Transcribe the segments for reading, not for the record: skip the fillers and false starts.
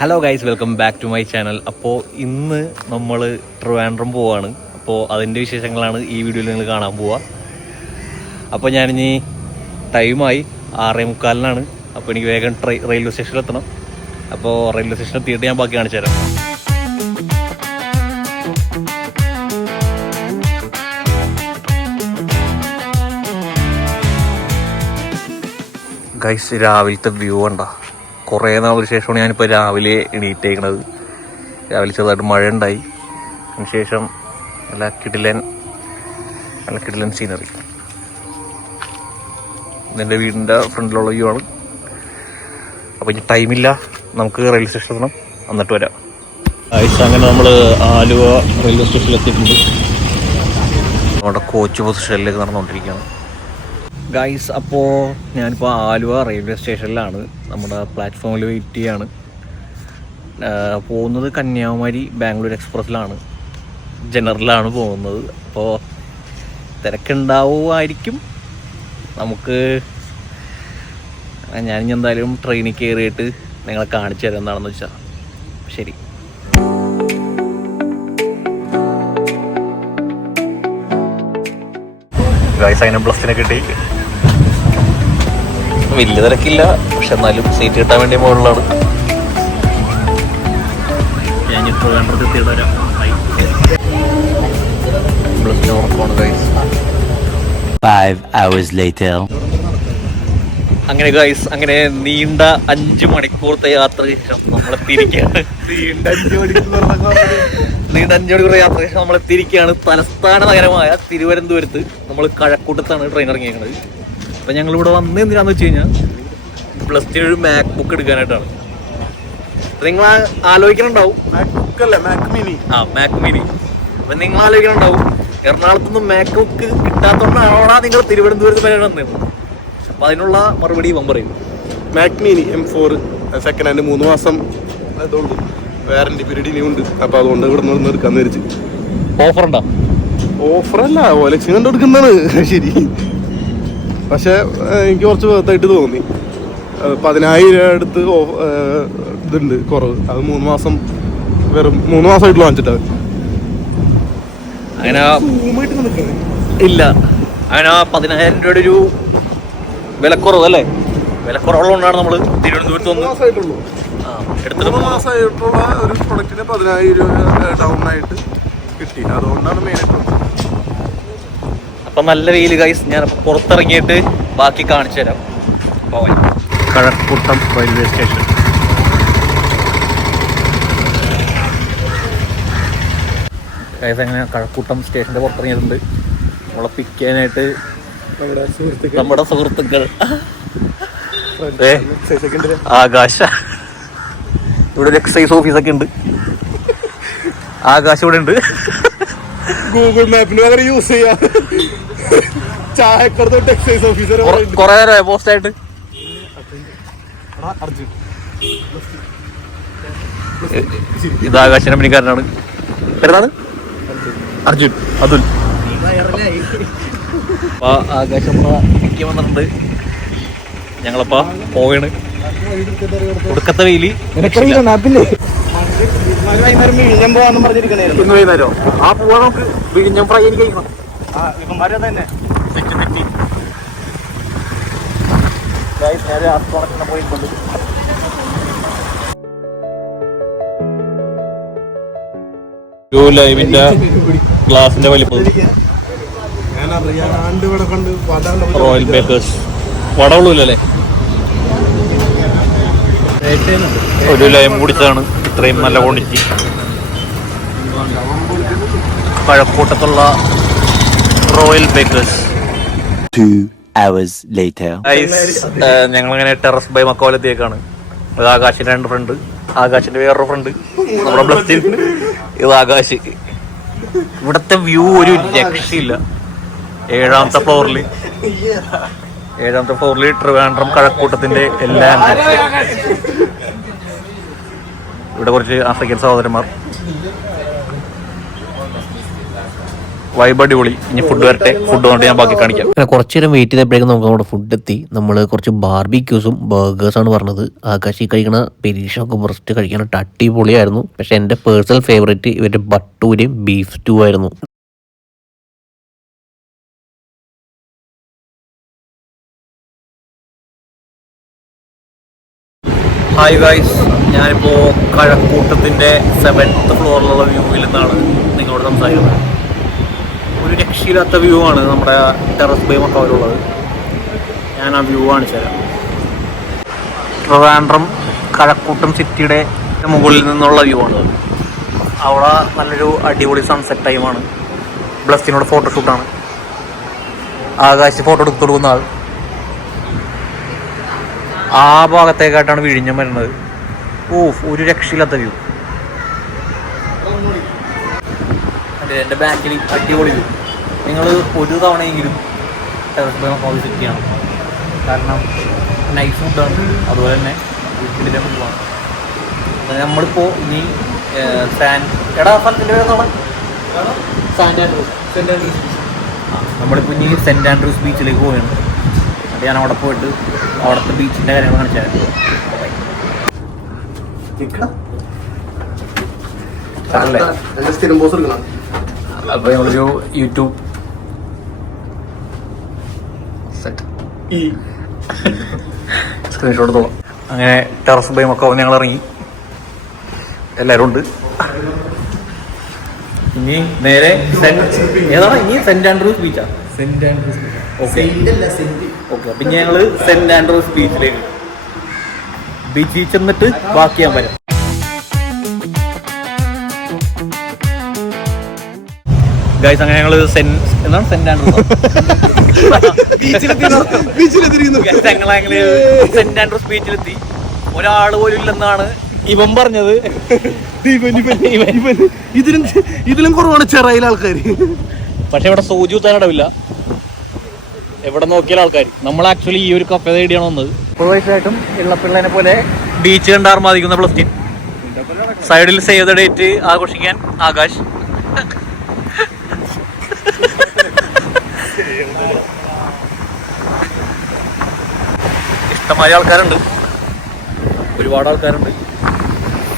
Hello guys, welcome back to my channel. അപ്പോൾ ഇന്ന് നമ്മൾ ട്രിവാൻഡ്രം പോവാണ്. അപ്പോൾ അതിൻ്റെ വിശേഷങ്ങളാണ് ഈ വീഡിയോയിൽ നിങ്ങൾ കാണാൻ പോവുക. അപ്പോൾ ഞാനിനി ടൈമായി 6:45. അപ്പോൾ എനിക്ക് വേഗം റെയിൽവേ സ്റ്റേഷനിൽ എത്തണം. അപ്പോൾ റെയിൽവേ സ്റ്റേഷനിൽ എത്തിയിട്ട് ഞാൻ ബാക്കി കാണിച്ചു തരാം. ഗൈസ്, രാവിലത്തെ വ്യൂ ഉണ്ടോ? കുറേ നാളിന് ശേഷമാണ് ഞാനിപ്പോൾ രാവിലെ എണീറ്റേക്കണത്. രാവിലെ ചെറുതായിട്ട് മഴ ഉണ്ടായി. അതിനുശേഷം നല്ല കിടിലൻ സീനറി. ഇതെൻ്റെ വീടിൻ്റെ ഫ്രണ്ടിലുള്ള വ്യൂ ആണ്. അപ്പോൾ ഇനി ടൈമില്ല, നമുക്ക് റെയിൽവേ സ്റ്റേഷൻ എത്തണം, എന്നിട്ട് വരാം. ഗൈസ്, അങ്ങനെ നമ്മൾ ആലുവ റെയിൽവേ സ്റ്റേഷനിൽ എത്തിയിട്ടുണ്ട്. നമ്മുടെ കോച്ച് പൊസിഷനിലേക്ക് നടന്നുകൊണ്ടിരിക്കുകയാണ്. ഗൈസ്, അപ്പോൾ ഞാനിപ്പോൾ ആലുവ റെയിൽവേ സ്റ്റേഷനിലാണ്. നമ്മുടെ പ്ലാറ്റ്ഫോമിൽ വെയിറ്റ് ചെയ്യാണ്. പോകുന്നത് കന്യാകുമാരി ബാംഗ്ലൂർ എക്സ്പ്രസ്സിലാണ്, ജനറലാണ് പോകുന്നത്. അപ്പോൾ തിരക്കുണ്ടാവുമായിരിക്കും. ഞാനിനി എന്തായാലും ട്രെയിനിൽ കയറിയിട്ട് നിങ്ങളെ കാണിച്ചു തരാം എന്താണെന്ന് വെച്ചാൽ. ശരി ഗൈസ്, അതിനെ ബസ്സിനെ കിട്ടി. വലിയ തിരക്കില്ല, പക്ഷെ എന്നാലും സീറ്റ് കിട്ടാൻ വേണ്ടി മുകളിലാണ്. ഞാനിപ്പോൾ എത്തിയിട്ട് വരാം. ബസ്സിന് ഉറക്കമാണ് ഗൈസ്. 5 hours later. അങ്ങനെ ഗൈസ്, അങ്ങനെ നീണ്ട 5 മണിക്കൂറത്തെ യാത്ര ശേഷം നമ്മളെത്തിയിരിക്കുകയാണ്. നീണ്ട 5 മണിക്കൂർ യാത്ര ശേഷം നമ്മളെത്തിയിരിക്കുകയാണ് തലസ്ഥാന നഗരമായ തിരുവനന്തപുരത്ത്. നമ്മൾ കഴക്കൂട്ടത്താണ് ട്രെയിൻ ഇറങ്ങിയിരിക്കുന്നത്. അപ്പം ഞങ്ങളിവിടെ വന്ന് എന്തിനാന്ന് വെച്ച് കഴിഞ്ഞാൽ +2 ഒരു മാക് ബുക്ക് എടുക്കാനായിട്ടാണ്. നിങ്ങൾ ആലോചിക്കണുണ്ടാവും, മാക് മിനി. അപ്പം നിങ്ങൾ ആലോചിക്കണുണ്ടാവും, എറണാകുളത്തൊന്നും മാക് ബുക്ക് കിട്ടാത്തതുകൊണ്ടാണോ നിങ്ങൾ തിരുവനന്തപുരത്ത് വരെ വന്നത്? അപ്പം അതിനുള്ള മറുപടി ഇവൻ പറയും. Mac mini M4 second hand 3 മാസം അതുകൊണ്ട് വാറന്റി പീരീഡ് ഇനിയുണ്ട്. അപ്പോൾ അതുകൊണ്ട് ഇവിടെ നിന്ന് എടുക്കാന്ന് വിചാരിച്ചു. ഓഫറുണ്ടോ? ഓഫറല്ല, ഓലക്ഷൻ കണ്ടു കൊടുക്കുന്നതാണ് ശരി. പക്ഷെ എനിക്ക് കുറച്ച് വേർത്തായിട്ട് തോന്നി. 10,000 അടുത്ത് ഇതുണ്ട് കുറവ്. അത് 3 മാസം വെറും 3 മാസമായിട്ടുള്ള വാങ്ങിച്ചിട്ട് അങ്ങനെ ഇല്ല. അങ്ങനെ 10,000 രൂപയുടെ ഒരു വിലക്കുറവ് അല്ലേ? വിലക്കുറവുള്ളതുകൊണ്ടാണ് നമ്മൾ തിരുവനന്തപുരത്ത് വന്ന് മാസമായിട്ടുള്ളൂ. എടുത്തത്. 3 മാസമായിട്ടുള്ള ഒരു പ്രൊഡക്റ്റിന് 10,000 രൂപ ഡൗൺ ആയിട്ട് കിട്ടി. അതുകൊണ്ടാണ് മെയിനായിട്ട്. അപ്പം നല്ല വെയിൽ ഗൈസ്. ഞാനപ്പോൾ പുറത്തിറങ്ങിയിട്ട് ബാക്കി കാണിച്ചു തരാം. Kazhakkoottam railway station. ഗൈസ്, അങ്ങനെ കഴക്കൂട്ടം സ്റ്റേഷൻ്റെ പുറത്തിറങ്ങിയിട്ടുണ്ട്. നമ്മളെ പിക്ക് ചെയ്യാനായിട്ട് നമ്മുടെ സുഹൃത്തുക്കൾ. ആകാശ ഇവിടെ ഒരു എക്സൈസ് ഓഫീസൊക്കെ ഉണ്ട്. ആകാശ് ഇവിടെ ഉണ്ട്. ഗൂഗിൾ മാപ്പിന് പകരം യൂസ് ചെയ്യാം. ചായക്കടത്തോട്ട് എക്സൈസ് ഓഫീസർ കുറെ നേരമായി പോസ്റ്റ് ആയിട്ട്. ഇത് ആകാശിന്റെ പണിക്കാരനാണ്. പേരാണ് അർജുൻ. അതുൽ. അപ്പൊ ആകാശം പിക്ക് വന്നിട്ടുണ്ട്. ഞങ്ങളപ്പോ പോവാണ്. ഒടുക്കത്തെ വെയില്. വിഴിഞ്ഞം പോവാന്ന് പറഞ്ഞിരിക്കണായിരുന്നു. ഇന്ന് വൈകുന്നേരം ആ പോവാ. നമുക്ക് വിഴിഞ്ഞം ഫ്രൈ എനിക്ക് കഴിക്കണം. തന്നെ ലൈവിന്റെ ഗ്ലാസിന്റെ വലിപ്പം. റോയൽ ബേക്കേഴ്സ് വടവുള്ളൂല്ലേ? ഒരു ലൈം കുടിച്ചതാണ് ഇത്രയും നല്ല ക്വാണ്ടിറ്റി. കഴക്കൂട്ടത്തുള്ള റോയൽ ബേക്കേഴ്സ്. 2 hours later. ഞങ്ങളിങ്ങനെ ടെറസ് ബൈ മക്കോലത്തേക്കാണ്. ഇത് ആകാശിന്റെ 2 ഫ്രണ്ട്, ആകാശിന്റെ വേറൊരു ഫ്രണ്ട്, നമ്മുടെ ബ്ലസ്റ്റിൻ. ഇത് ആകാശ്. ഇവിടത്തെ വ്യൂ ഒരു രക്ഷയില്ല. 7ാമത്തെ ഫ്ലോറിൽ ട്രിവാൻഡ്രം കഴക്കൂട്ടത്തിന്റെ എല്ലാം. ഇവിടെ കുറച്ച് ആഫ്രിക്കൻ സഹോദരന്മാർ. വൈബ് അടിപൊളി. ഇനി ഫുഡ് വരട്ടെ, ഫുഡ് കൊണ്ട് ഞാൻ ബാക്കി കാണിക്കാം. കുറച്ചു നേരം വെയിറ്റ് ചെയ്തപ്പോഴേക്കും നമുക്ക് നമ്മുടെ ഫുഡ് എത്തി. നമ്മൾ കുറച്ച് ബാർബിക്യൂസും ബർഗേഴ്സാണ് പറഞ്ഞത്. ആകാശി കഴിക്കണ പെരീഷൊക്കെ ബ്രസ്റ്റ് കഴിക്കാനായിട്ട് അടിപൊളിയായിരുന്നു. പക്ഷെ എൻ്റെ പേഴ്സണൽ ഫേവറേറ്റ് ഇവരുടെ ബട്ടൂരയും ബീഫ് സ്റ്റൂ ആയിരുന്നു. ഹായ് ഗൈസ്, ഞാനിപ്പോൾ കഴക്കൂട്ടത്തിൻ്റെ 7th ഫ്ലോറിലുള്ള വ്യൂവിൽ നിന്നാണ് നിങ്ങളോട് സംസാരിക്കുന്നത്. ഒരു രക്ഷയില്ലാത്ത വ്യൂ ആണ് നമ്മുടെ ടെറസ് ബൈ മക്കാവിലുള്ളത്. ഞാൻ ആ വ്യൂ കാണിച്ചു തരാം. ട്രിവാൻഡ്രം കഴക്കൂട്ടം സിറ്റിയുടെ മുകളിൽ നിന്നുള്ള വ്യൂ ആണ്. അവിടെ നല്ലൊരു അടിപൊളി സൺസെറ്റ് ടൈമാണ്. ബ്ലസ്റ്റിനോട് ഫോട്ടോഷൂട്ടാണ്. ആകാശ് ഫോട്ടോ എടുത്തു കൊടുക്കുന്ന ആൾ. ആ ഭാഗത്തേക്കായിട്ടാണ് വിഴിഞ്ഞം വരുന്നത്. ഒരു രക്ഷയില്ലാത്ത വ്യൂ. എൻ്റെ ബാക്കിൽ അടിപൊളി വ്യൂ. നിങ്ങൾ ഒരു തവണയെങ്കിലും ടെറസ് ബൈ മക്കാവ് വിസിറ്റ് ചെയ്യണം. കാരണം നൈസ് ഫുഡാണ്, അതുപോലെ തന്നെ വീട്ടിലെ ഫുഡാണ്. നമ്മളിപ്പോൾ ഇനി സ്ഥലത്തിൻ്റെ പേരെന്താണ്? സെൻറ്റ് ആൻഡ്രൂസ്. നമ്മളിപ്പോൾ ഇനി സെൻറ്റ് ആൻഡ്രൂസ് ബീച്ചിലേക്ക് പോവുകയാണ്. അത് ഞാൻ അവിടെ പോയിട്ട് അവിടുത്തെ ബീച്ചിൻ്റെ കാര്യങ്ങൾ കാണിച്ചു തരാം. അപ്പോൾ നമ്മളൊരു യൂട്യൂബ് സ്ക്രീൻഷോട്ട് തോന്നും. അങ്ങനെ ടെറസ് ബൈ മക്കാവ് ഞങ്ങൾ ഇറങ്ങി. എല്ലാവരും ഉണ്ട്. ഇനി നേരെ ഏതാണ്? ഇനി സെൻറ്റ് ആൻഡ്രൂസ് ബീച്ചാ? Saint Andrews beach. ഓക്കെ, അപ്പം ഞങ്ങൾ സെൻറ്റ് ആൻഡ്രൂസ് ബീച്ചിലേക്ക് ബീച്ചിൽ ചെന്നിട്ട് ബാക്കി ഞാൻ വരാം. ഗൈസ്, അങ്ങനെ ഞങ്ങൾ സെൻറ്റ് ആൻഡ്രൂസ് സെൻറ്റ് ആൻഡ്രൂസ് ബീച്ചിലെത്തി. ഒരാൾ പോലും ഇല്ലെന്നാണ് ഇവൻ പറഞ്ഞത്. ഇതിലും കുറവാണ് ചെറയിലെ ആൾക്കാർ. പക്ഷെ ഇവിടെ സൂചി കുത്താനിടവില്ല. എവിടെ നോക്കിയാൽ ആൾക്കാർ. നമ്മൾ ആക്ച്വലി ഈ ഒരു കഫേ തേടിയാണ് വന്നത്. 30 വയസ്സായിട്ടും ഇള്ളപ്പിള്ളേനെ പോലെ ബീച്ച് കണ്ടാർ മതിക്കുന്ന പ്ലസ്റ്റിൻ. സൈഡിൽ സേവ് ദ ഡേറ്റ് ആഘോഷിക്കാൻ ആകാശ്. ഇഷ്ടമായ ആൾക്കാരുണ്ട്, ഒരുപാട് ആൾക്കാരുണ്ട്.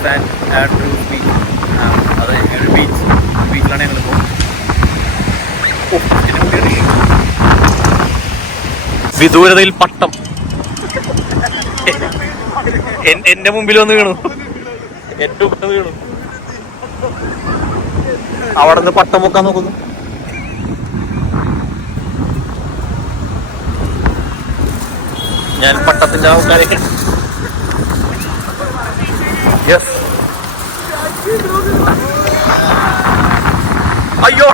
സെൻറ്റ് ആൻഡ്രൂസ് ബീച്ച്, അതെ ഒരു ബീച്ചിലാണ് ഞങ്ങളിപ്പോൾ. വിദൂരതയിൽ പട്ടം എന്റെ മുമ്പിൽ വന്ന് വീണു. ഏറ്റവും പെട്ടെന്ന് വീണു. അവിടെ നിന്ന് പട്ടം പൊക്കാൻ നോക്കുന്നു. ഞാൻ പട്ടത്തിന്റെ ആൾക്കാരെ യെസ്. അയ്യോ,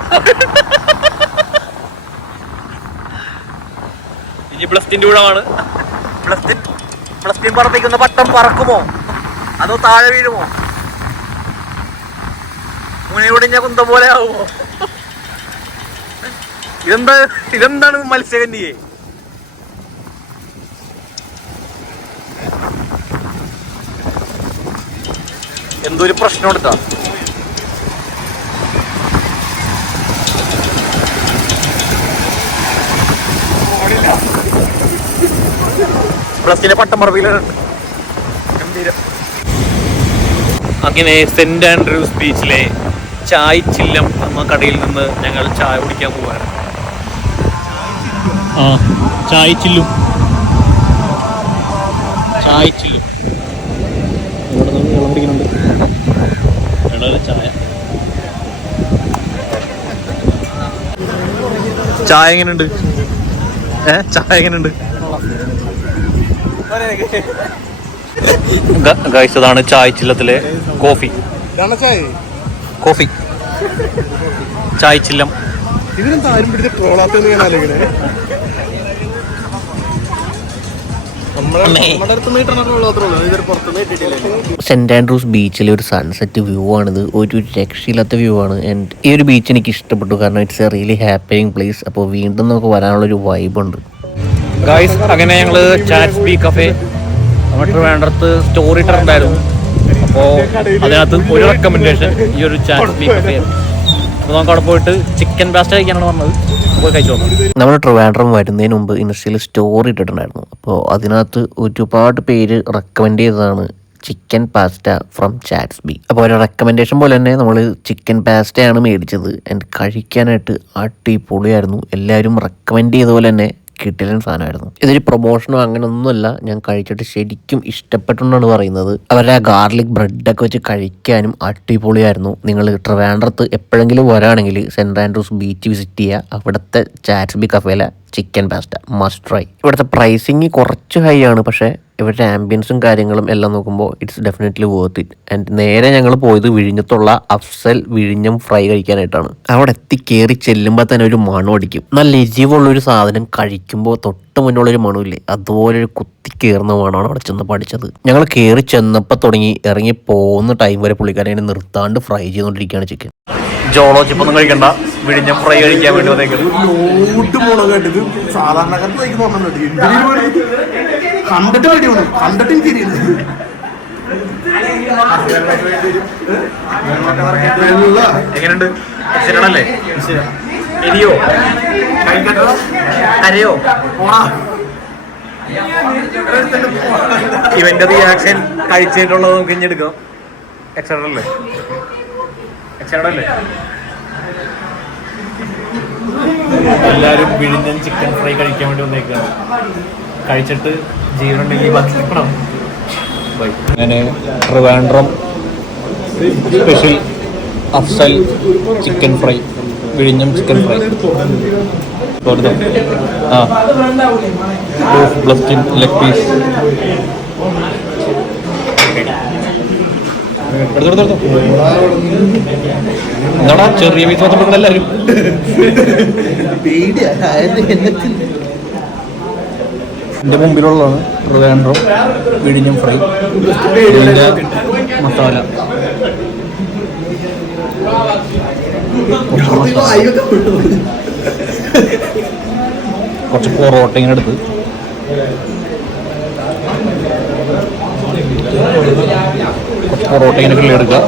ഇനി ബ്ലസ്റ്റിന്റെ ഊഴമാണ്. ബ്ലസ്റ്റിൻ പറപ്പിക്കുന്ന പട്ടം പറക്കുമോ അതോ താഴെ വീഴുമോ? മുനയൊടിഞ്ഞ കുന്തം പോലെ ആവുമോ? ഇതെന്താണ് മത്സ്യകന്യയെ? എന്തോ ഒരു പ്രശ്നം എടുത്താ. പ്ലസ്റ്റിലെ പട്ടം പറപ്പിലാണ്. അങ്ങനെ സെൻറ്റ് ആൻഡ്രൂസ് ബീച്ചിലെ ചായ് ചില്ലം എന്ന കടയിൽ നിന്ന് ഞങ്ങൾ ചായ കുടിക്കാൻ പോവാണ്. ചായ് ചില്ലും ഇവിടെ നിന്ന് വെള്ളം കുടിക്കുന്നുണ്ട്. ചായ എങ്ങനെയുണ്ട്? ചായ എങ്ങനെയുണ്ട്? ഗൈസ്, അതാണ് ചായ് ചില്ലത്തിലെ coffee. Chai Chillam. Saint Andrews ബീച്ചിലെ ഒരു സൺസെറ്റ് വ്യൂ ആണിത്. ഒരു രക്ഷയില്ലാത്ത വ്യൂ ആണ്. ആൻഡ് ഈ ഒരു ബീച്ച് എനിക്ക് ഇഷ്ടപ്പെട്ടു. കാരണം ഇറ്റ്സ് എ റിയലി ഹാപ്പിയിങ് പ്ലേസ്. അപ്പോൾ വീണ്ടും നമുക്ക് വരാനുള്ളൊരു വൈബുണ്ട്. ഗൈസ്, അങ്ങനെ ഞങ്ങൾ ചാറ്റ്സ് ബി കഫേ ട്രിവാൻഡ്രത്ത് സ്റ്റോറി ഇട്ടിട്ടുണ്ടായിരുന്നു. അപ്പോൾ അതിനകത്ത് ഒരു റെക്കമെൻഡേഷൻ ഈ ഒരു ചാറ്റ്സ് ബി കഫേ. അപ്പോൾ നമുക്ക് അവിടെ പോയിട്ട് ചിക്കൻ പാസ്റ്റ കഴിക്കാനാണ് പറഞ്ഞത്. പോയി കഴിച്ചു നോക്കാം. നമ്മൾ ട്രിവാൻഡ്രം വരുന്നതിന് മുമ്പ് ഇൻസ്റ്റയിൽ സ്റ്റോറി ഇട്ടിട്ടുണ്ടായിരുന്നു. അപ്പോൾ അതിനകത്ത് ഒരുപാട് പേര് റെക്കമെൻഡ് ചെയ്തതാണ് ചിക്കൻ പാസ്റ്റ ഫ്രം ചാറ്റ്സ്ബി. അപ്പോൾ ഒരു റെക്കമെൻഡേഷൻ പോലെ തന്നെ നമ്മൾ ചിക്കൻ പാസ്റ്റയാണ് മേടിച്ചത്. ആൻഡ് കഴിക്കാനായിട്ട് അടിപൊളിയായിരുന്നു. എല്ലാവരും റെക്കമെൻഡ് ചെയ്ത പോലെ തന്നെ കിട്ടിലൻ സാധനമായിരുന്നു. ഇതൊരു പ്രൊമോഷനോ അങ്ങനെ ഒന്നുമല്ല, ഞാൻ കഴിച്ചിട്ട് ശരിക്കും ഇഷ്ടപ്പെട്ടുകൊണ്ടാണ് പറയുന്നത്. അവരുടെ ആ ഗാർലിക് ബ്രെഡൊക്കെ വെച്ച് കഴിക്കാനും അടിപൊളിയായിരുന്നു. നിങ്ങൾ ട്രിവാൻഡ്രത്ത് എപ്പോഴെങ്കിലും വരാണെങ്കിൽ സെൻറ് ആൻഡ്രൂസ് ബീച്ച് വിസിറ്റ് ചെയ്യുക. അവിടുത്തെ ചാറ്റ്സ്ബി കഫേയിലെ ചിക്കൻ പാസ്റ്റ മസ്റ്റ് ട്രൈ. ഇവിടുത്തെ പ്രൈസിങ് കുറച്ച് ഹൈ ആണ്, പക്ഷേ ഇവരുടെ ആംബിയൻസും കാര്യങ്ങളും എല്ലാം നോക്കുമ്പോൾ it's definitely worth it. And നേരെ ഞങ്ങൾ പോയത് വിഴിഞ്ഞത്തുള്ള അഫ്സൽ വിഴിഞ്ഞം ഫ്രൈ കഴിക്കാനായിട്ടാണ്. അവിടെ എത്തി കയറി ചെല്ലുമ്പോൾ തന്നെ ഒരു മണം അടിക്കും. നല്ല എരിവുള്ളൊരു സാധനം കഴിക്കുമ്പോൾ തൊട്ട് മുന്നുള്ളൊരു മണമില്ലേ, അതുപോലെ ഒരു കുത്തി കയറുന്ന മണമാണ് അവിടെ ചെന്ന് പഠിച്ചത്. ഞങ്ങൾ കയറി ചെന്നപ്പോൾ തുടങ്ങി ഇറങ്ങി പോകുന്ന ടൈം വരെ പുള്ളിക്കാരനെ നിർത്താണ്ട് ഫ്രൈ ചെയ്തുകൊണ്ടിരിക്കുകയാണ് ചിക്കൻ. ജോളോ ചിപ്പൊന്നും കഴിക്കണ്ട, വിഴിഞ്ഞം ഫ്രൈ കഴിക്കാൻ വേണ്ടി വന്നേക്കുന്നത്. കണ്ടിട്ട് പേടിയാണ്, കണ്ടിട്ട് എനിക്ക് എങ്ങനെയുണ്ട്? ശരിയാണല്ലേ? എരിയോ കരയോ? ഇവന്റെ റിയാക്ഷൻ കഴിച്ചിട്ടുള്ളത് നമുക്ക് ഇനി എടുക്കാം. എക്സൈറ്റഡ് അല്ലേ? എല്ലാവരും വിഴിഞ്ഞൻ ചിക്കൻ ഫ്രൈ കഴിക്കാൻ വേണ്ടി വന്നേക്കാണ്. കഴിച്ചിട്ട് ജീവനുണ്ടെങ്കിൽ ഭക്ഷണം. അങ്ങനെ Trivandrum special Afsal chicken fry, വിഴിഞ്ഞം ചിക്കൻ ഫ്രൈ. ബ്ലസ്റ്റിൻ ലെഗ് പീസ്. എന്താടാ ചെറിയ പീസ് മാത്രം എല്ലാവരും. എൻ്റെ മുമ്പിലുള്ളതാണ് ട്രിവാൻഡ്രം വിഴിഞ്ഞം ഫ്രൈ, മസാല. കുറച്ച് പൊറോട്ട ഇങ്ങനെ എടുത്ത് പൊറോട്ട ഇങ്ങനെ കിള്ളി എടുക്കുക.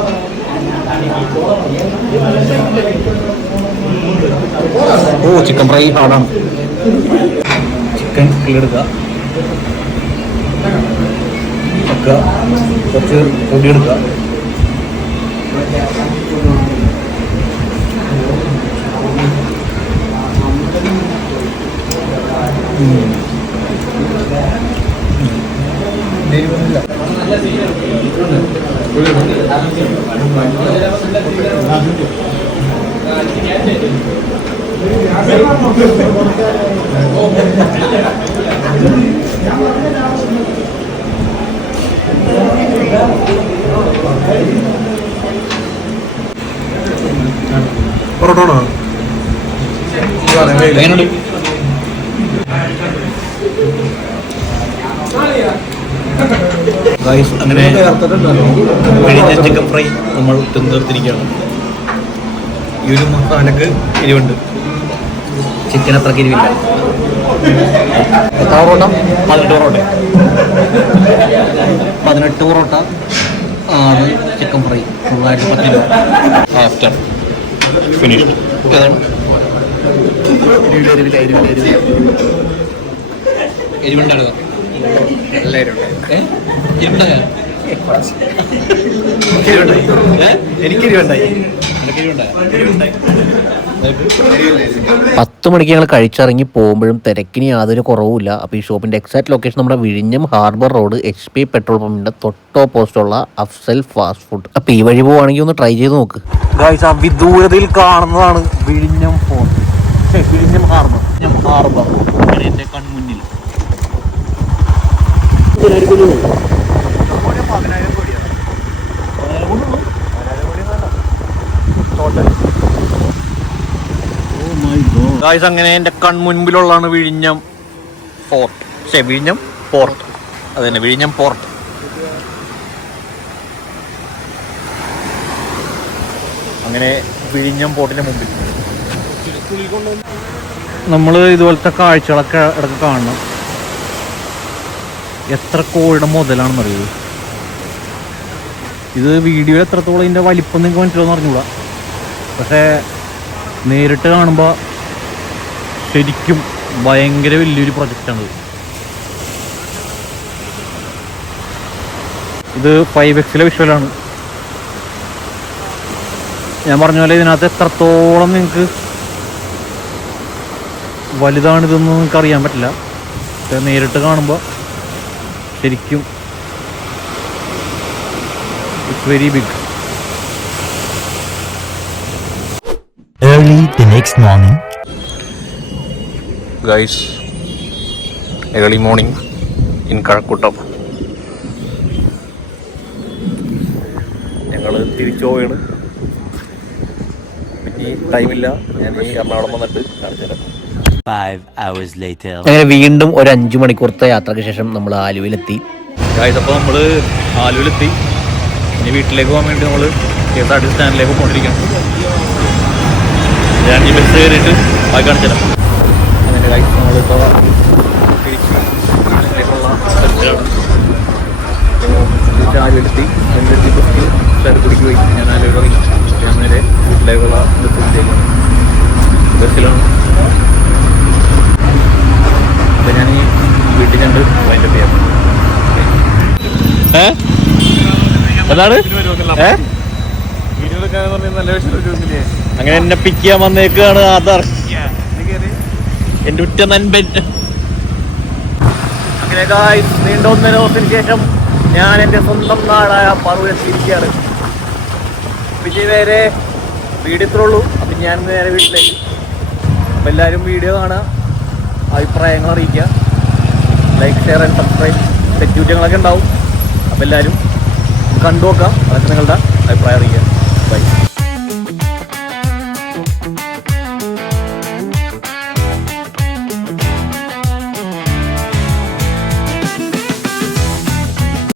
ഓ ചിക്കൻ ഫ്രൈ ഹാർഡാണ്. ചിക്കൻ കിള്ളി എടുക്കുക, കുറച്ച് പൊടി എടുക്കുക, പൊറോട്ട എങ്ങനെയുണ്ട്? അങ്ങനെ വിഴിഞ്ഞ ചിക്കൻ ഫ്രൈ നമ്മൾ തിന്നിർത്തിരിക്കുകയാണ്. ഈ ഒരു മസാലക്ക് എരിവുണ്ട്, ചിക്കൻ അത്രക്ക് എരിവില്ല. എത്ര പൊറോട്ട? 18 പൊറോട്ട. 18 പൊറോട്ട, 6 ചിക്കൻ ഫ്രൈ, ഫുള്ളായിട്ട് 10 രൂപ. After finished. ഏതാണ് എരിവുണ്ടാകുക? എനിക്കെരിവുണ്ടായി. 10 മണിക്ക് ഞങ്ങൾ കഴിച്ചിറങ്ങി പോകുമ്പോഴും തിരക്കിന് യാതൊരു കുറവുമില്ല. അപ്പോൾ ഈ ഷോപ്പിൻ്റെ എക്സാക്ട് ലൊക്കേഷൻ നമ്മുടെ വിഴിഞ്ഞം ഹാർബർ റോഡ് HP പെട്രോൾ പമ്പിൻ്റെ തൊട്ട് ഓപ്പോസിറ്റുള്ള അഫ്സൽ ഫാസ്റ്റ് ഫുഡ്. അപ്പോൾ ഈ വഴി പോവുകയാണെങ്കിൽ ഒന്ന് ട്രൈ ചെയ്ത് നോക്ക്. ഗായ്സ്, ആ വിദൂരതയിൽ കാണുന്നതാണ് വിഴിഞ്ഞം ഫോർട്ട്, വിഴിഞ്ഞം ഹാർബർ. അങ്ങനെ എൻ്റെ കൺമുന്നിൽ. ഗായ്സ്, അങ്ങനെ എൻ്റെ കൺമുൻപിലുള്ളതാണ് വിഴിഞ്ഞം ഫോർട്ട്. വിഴിഞ്ഞം പോർട്ട്. അത് തന്നെ, വിഴിഞ്ഞം പോർട്ട്. അങ്ങനെ വിഴിഞ്ഞം പോർട്ടിൻ്റെ മുമ്പിൽ നമ്മൾ ഇതുപോലത്തെ കാഴ്ചകളൊക്കെ ഇടയ്ക്ക് കാണണം. എത്ര കോഴിയുടെ മുതലാണെന്ന് അറിയുമോ? ഇത് വീഡിയോയിൽ എത്രത്തോളം ഇതിൻ്റെ വലിപ്പം നിങ്ങൾക്ക് മനസ്സിലാവുമെന്ന് അറിഞ്ഞൂടാ. പക്ഷേ നേരിട്ട് കാണുമ്പോൾ ശരിക്കും ഭയങ്കര വലിയൊരു പ്രൊജക്റ്റാണ്. ഇത് 5x വിഷ്വലാണ്. ഞാൻ പറഞ്ഞ പോലെ ഇതിനകത്ത് എത്രത്തോളം നിങ്ങൾക്ക് വലുതാണിതെന്ന് നിങ്ങൾക്ക് അറിയാൻ പറ്റില്ല. പക്ഷെ നേരിട്ട് കാണുമ്പോൾ ശരിക്കും it's very big. Early the next morning. Guys, early morning in Kazhakkoottam. ഞങ്ങൾ തിരിച്ചു പോവുകയാണ്. ഇനി ടൈമില്ല, ഞാൻ ഈ എറണാകുളം വന്നിട്ട് കാണിച്ചു തരാം. 5 hours later. അങ്ങനെ വീണ്ടും ഒരു 5 മണിക്കൂറത്തെ യാത്രയ്ക്ക് ശേഷം നമ്മൾ ആലുവയിലെത്തി. ഗൈസ്, അപ്പോൾ നമ്മൾ ആലുവിലെത്തി. ഇനി വീട്ടിലേക്ക് പോകാൻ വേണ്ടി നമ്മൾ KSRTC സ്റ്റാൻഡിലേക്ക് പോകൊണ്ടിരിക്കണം. ഞാൻ ഈ ബസ് കയറിയിട്ട് ബാക്കി കാണിച്ചു തരാം. അങ്ങനെ ഗൈസ്, നമ്മളിപ്പോൾ തിരിച്ച് വീട്ടിലേക്കുള്ള സ്ഥലത്തിലാണ്. ആലുവയിലെത്തി. അതിലെത്തി ബസ് സ്ഥലത്തേക്ക് പോയി. ഞാൻ ആലുവയിൽ ഇറങ്ങി. ഞാൻ നേരെ വീട്ടിലേക്കുള്ള ബസ്സിലാണ്. അപ്പം ഞാൻ ഈ വീട്ടിൽ കണ്ട് വൈൻഡപ്പ് ചെയ്യാം. എന്താണ് അങ്ങനെ എന്നെ പിക്ക് ചെയ്യാൻ വന്നേക്കാണ് ആധാർ എന്റെ ഉറ്റ നൻപൻ. അങ്ങനെ നീണ്ട 1.5 ദിവസത്തിന് ശേഷം ഞാൻ എൻ്റെ സ്വന്തം നാടായ പറവൂരെത്തിയിരിക്കുകയാണ്. പിന്നെ നേരെ വീഡിയോത്രേ. അപ്പം ഞാൻ നേരെ വീട്ടിലേക്ക്. അപ്പം എല്ലാവരും വീഡിയോ കാണുക, അഭിപ്രായങ്ങൾ അറിയിക്കുക, ലൈക്ക്, ഷെയർ ആൻഡ് സബ്സ്ക്രൈബ്. തെറ്റുകുറ്റങ്ങളൊക്കെ ഉണ്ടാവും. അപ്പം എല്ലാവരും കണ്ടു നോക്കാം. അതൊക്കെ നിങ്ങളുടെ അഭിപ്രായം അറിയിക്കുക. ബൈ.